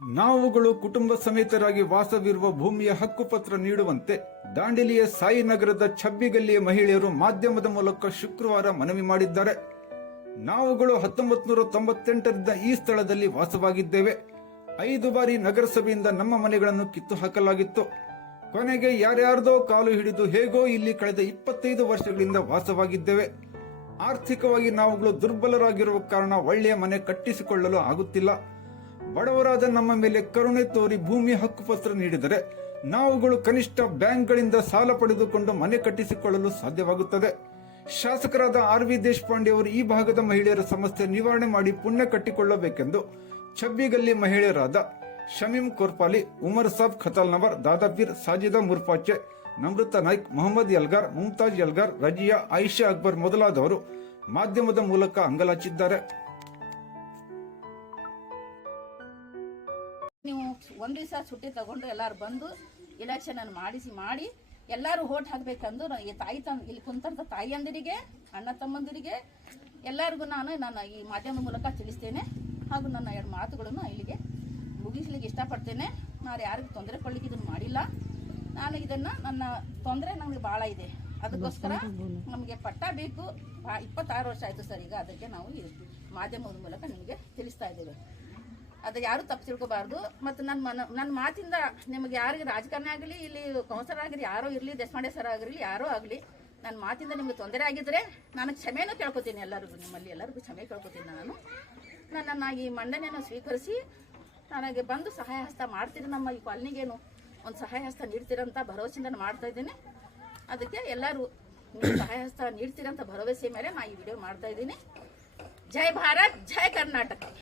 ನಾವುಗಳು ಕುಟುಂಬ ಸಮೇತರಾಗಿ ವಾಸವಿರುವ ಭೂಮಿಯ ಹಕ್ಕುಪತ್ರ ನೀಡುವಂತೆ ದಾಂಡೇಲಿಯ ಸಾಯಿನಗರದ ಛಬ್ಬಿಗಲ್ಲಿಯ ಮಹಿಳೆಯರು ಮಾಧ್ಯಮದ ಮೂಲಕ ಶುಕ್ರವಾರ ಮನವಿ ಮಾಡಿದ್ದಾರೆ. ನಾವುಗಳು 1998ರಿಂದ ಈ ಸ್ಥಳದಲ್ಲಿ ವಾಸವಾಗಿದ್ದೇವೆ. 5 ಬಾರಿ ನಗರಸಭೆಯಿಂದ ನಮ್ಮ ಮನೆಗಳನ್ನು ಕಿತ್ತು ಹಾಕಲಾಗಿತ್ತು. ಕೊನೆಗೆ ಯಾರ್ಯಾರ್ದೋ ಕಾಲು ಹಿಡಿದು ಹೇಗೋ ಇಲ್ಲಿ ಕಳೆದ 25 ವರ್ಷಗಳಿಂದ ವಾಸವಾಗಿದ್ದೇವೆ. ಆರ್ಥಿಕವಾಗಿ ನಾವುಗಳು ದುರ್ಬಲರಾಗಿರುವ ಕಾರಣ ಒಳ್ಳೆಯ ಮನೆ ಕಟ್ಟಿಸಿಕೊಳ್ಳಲು ಆಗುತ್ತಿಲ್ಲ. ಬಡವರಾದ ನಮ್ಮ ಮೇಲೆ ಕರುಣೆ ತೋರಿ ಭೂಮಿ ಹಕ್ಕುಪತ್ರ ನೀಡಿದರೆ ನಾವುಗಳು ಕನಿಷ್ಠ ಬ್ಯಾಂಕ್ಗಳಿಂದ ಸಾಲ ಪಡೆದುಕೊಂಡು ಮನೆ ಕಟ್ಟಿಸಿಕೊಳ್ಳಲು ಸಾಧ್ಯವಾಗುತ್ತದೆ. ಶಾಸಕರಾದ RV ದೇಶಪಾಂಡೆ ಅವರು ಈ ಭಾಗದ ಮಹಿಳೆಯರ ಸಮಸ್ಯೆ ನಿವಾರಣೆ ಮಾಡಿ ಪುಣ್ಯ ಕಟ್ಟಿಕೊಳ್ಳಬೇಕೆಂದು ಛಬ್ಬಿಗಲ್ಲಿ ಮಹಿಳೆಯರಾದ ಶಮೀಮ್ ಕೋರ್ಪಾಲಿ, ಉಮರ್ ಸಾಬ್ ಖತಾಲ್ನವರ್, ದಾದಾಪೀರ್, ಸಾಜಿದಾ ಮುರ್ಪಾಚೆ, ನಮೃತ ನಾಯ್ಕ್, ಮೊಹಮ್ಮದ್ ಯಲ್ಗಾರ್, ಮುಮ್ತಾಜ್ ಯಲ್ಗಾರ್, ರಜಿಯಾ, ಆಯಿಷಾ ಅಕ್ಬರ್ ಮೊದಲಾದವರು ಮಾಧ್ಯಮದ ಮೂಲಕ ಅಂಗಲಾಚಿದ್ದಾರೆ. ನೀವು ಒಂದು ದಿವಸ ಸುಟ್ಟಿ ತಗೊಂಡು ಎಲ್ಲರೂ ಬಂದು ಎಲೆಕ್ಷನ್ ಅನ್ನು ಮಾಡಿ ಎಲ್ಲರೂ ಓಟ್ ಹಾಕಬೇಕಂದು ಈ ತಾಯಿ ಇಲ್ಲಿ ಕುಂತಂತ ತಾಯಿಯಂದಿರಿಗೆ, ಅಣ್ಣ ತಮ್ಮಂದಿರಿಗೆ ಎಲ್ಲರಿಗೂ ನಾನು ಈ ಮಾಧ್ಯಮದ ಮೂಲಕ ತಿಳಿಸ್ತೇನೆ. ಹಾಗೂ ನನ್ನ 2 ಮಾತುಗಳನ್ನು ಇಲ್ಲಿಗೆ ಮುಗಿಸ್ಲಿಕ್ಕೆ ಇಷ್ಟಪಡ್ತೇನೆ. ನಾನು ಯಾರಿಗೂ ತೊಂದರೆ ಕೊಡ್ಲಿಕ್ಕೆ ಇದನ್ನು ಮಾಡಿಲ್ಲ. ನಾನು ಇದನ್ನು ನನ್ನ ತೊಂದರೆ ನಮಗೆ ಭಾಳ ಇದೆ. ಅದಕ್ಕೋಸ್ಕರ ನಮಗೆ ಪಟ್ಟ ಬೇಕು. 26 ವರ್ಷ ಆಯಿತು ಸರ್. ಈಗ ಅದಕ್ಕೆ ನಾವು ಈ ಮಾಧ್ಯಮದ ಮೂಲಕ ನಿಮಗೆ ತಿಳಿಸ್ತಾ ಇದ್ದೇವೆ. ಅದು ಯಾರು ತಪ್ಪು ತಿಳ್ಕೋಬಾರ್ದು. ಮತ್ತು ನನ್ನ ಮಾತಿಂದ ನಿಮಗೆ ಯಾರಿಗೆ ರಾಜಕಾರಣಿ ಆಗಲಿ, ಇಲ್ಲಿ ಕೌನ್ಸಿಲರ್ ಆಗಲಿ, ಯಾರೋ ಇರಲಿ, ದೇಶಪಾಂಡೆ ಸರ್ ಆಗಿರಲಿ, ಯಾರೋ ಆಗಲಿ, ನನ್ನ ಮಾತಿಂದ ನಿಮಗೆ ತೊಂದರೆ ಆಗಿದ್ರೆ ನಾನು ಕ್ಷಮೆನೂ ಕೇಳ್ಕೊತೀನಿ. ನಿಮ್ಮಲ್ಲಿ ಎಲ್ಲರಿಗೂ ಕ್ಷಮೆ ಕೇಳ್ಕೊತೀನಿ. ನನ್ನನ್ನು ಈ ಮಂಡನೆಯನ್ನು ಸ್ವೀಕರಿಸಿ ನನಗೆ ಬಂದು ಸಹಾಯ ಹಸ್ತ ಮಾಡ್ತೀರಿ. ನಮ್ಮ ಈ ಕಾಲನಿಗೇನು ಒಂದು ಸಹಾಯ ಹಸ್ತ ನೀಡ್ತೀರಂತ ಭರವಸೆಯಿಂದ ನಾನು ಮಾಡ್ತಾ ಇದ್ದೀನಿ. ಅದಕ್ಕೆ ಎಲ್ಲರೂ ಸಹಾಯ ಹಸ್ತ ನೀಡ್ತೀರಂತ ಭರವಸೆ ಮೇಲೆ ನಾನು ಈ ವಿಡಿಯೋ ಮಾಡ್ತಾ ಇದ್ದೀನಿ. ಜೈ ಭಾರತ್, ಜೈ ಕರ್ನಾಟಕ.